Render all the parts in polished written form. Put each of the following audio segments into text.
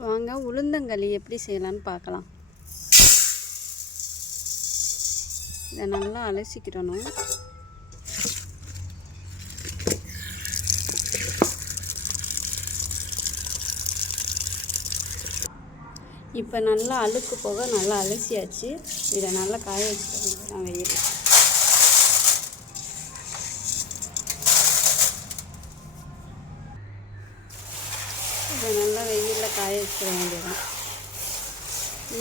வாங்க உளுந்தங்களி எப்படி செய்யலான்னு பார்க்கலாம். இதை நல்லா அலசிக்கிடணும். இப்போ நல்லா அழுக்கு போக நல்லா அலசியாச்சு. இதை நல்லா காய வச்சுக்கலாம் வெயில். இதை நல்லா வெயிலில் காய வச்சுக்க வேண்டியதான்.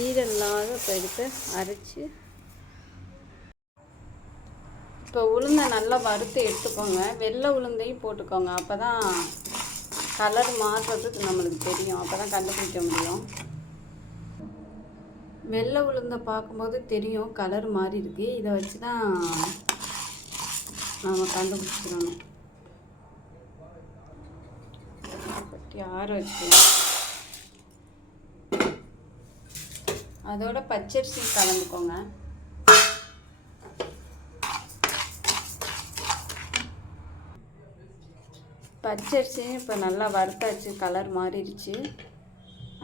ஈரல்லாத எடுத்து அரைச்சி இப்போ உளுந்தை நல்லா வறுத்து எடுத்துக்கோங்க. வெள்ளை உளுந்தையும் போட்டுக்கோங்க. அப்போ தான் கலர் மாறுறதுக்கு நம்மளுக்கு தெரியும். அப்போ தான் கண்டுபிடிக்க முடியும். வெள்ளை உளுந்தை பார்க்கும்போது தெரியும் கலர் மாறி இருக்கு. இதை வச்சு தான் நம்ம கண்டுபிடிச்சிடணும். ஆற வச்சுக்கலாம். அதோட பச்சரிசி கலந்துக்கோங்க. பச்சரிசியும் இப்போ நல்லா வறுத்தாச்சு, கலர் மாறிடுச்சு.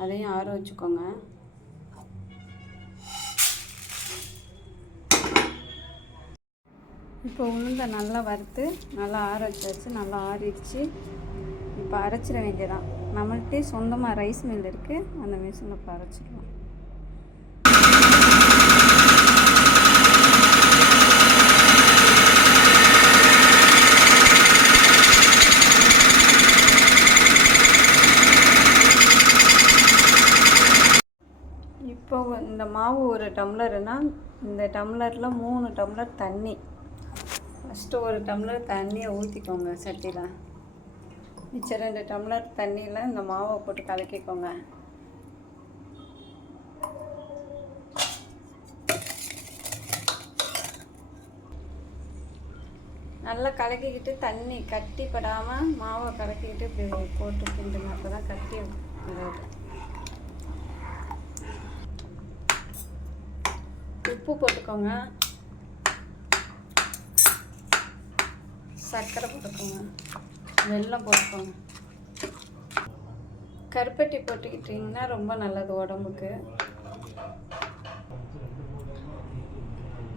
அதையும் ஆற வச்சுக்கோங்க. இப்போ உளுந்தை நல்லா வறுத்து நல்லா ஆற வச்சாச்சு. நல்லா ஆறிடுச்சு. இப்போ அரைச்சிட வேண்டியதான். நம்மள்கிட்டே சொந்தமாக ரைஸ் மில் இருக்குது. அந்த மிஷினில் இப்போ அரைச்சிக்கலாம். இப்போ இந்த மாவு ஒரு டம்ளருனா இந்த டம்ளரில் 3 டம்ளர் தண்ணி. ஃபஸ்ட்டு ஒரு டம்ளர் தண்ணியை ஊற்றிக்கோங்க சட்டியில். மிச்சம் 2 டம்ளர் தண்ணியில் இந்த மாவை போட்டு கலக்கிக்கோங்க. நல்லா கலக்கிக்கிட்டு தண்ணி கட்டிப்படாமல் மாவை கலக்கிக்கிட்டு இப்படி போட்டு கிண்டுங்க. அப்போ தான் கட்டி வராது. உப்பு போட்டுக்கோங்க. சர்க்கரை போட்டுக்கோங்க. வெல்லம் போட்டுக்கோங்க. கருப்பட்டி போட்டுக்கிட்டிங்கன்னா ரொம்ப நல்லது உடம்புக்கு.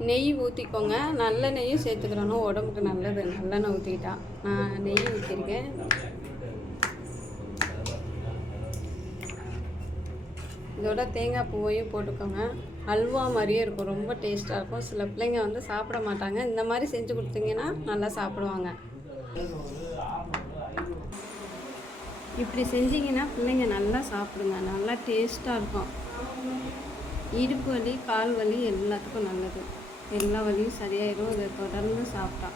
நெய் ஊற்றிக்கோங்க. நல்ல நெய்யும் சேர்த்துக்கிறணும், உடம்புக்கு நல்லது. நல்லெண்ணெய் ஊற்றிக்கிட்டா. நான் நெய் ஊற்றிருக்கேன். இதோட தேங்காய் பூவையும் போட்டுக்கோங்க. அல்வா மாதிரியே இருக்கும், ரொம்ப டேஸ்ட்டாக இருக்கும். சில பிள்ளைங்க வந்து சாப்பிட மாட்டாங்க. இந்த மாதிரி செஞ்சு கொடுத்தீங்கன்னா நல்லா சாப்பிடுவாங்க. இப்படி செஞ்சிங்கன்னா பிள்ளைங்க நல்லா சாப்பிடுங்க. நல்லா டேஸ்ட்டாக இருக்கும். இடுப்பு வலி, கால் வலி எல்லாத்துக்கும் நல்லது. எல்லா வலியும் சரியாயிடும் இதை தொடர்ந்து சாப்பிட்டா.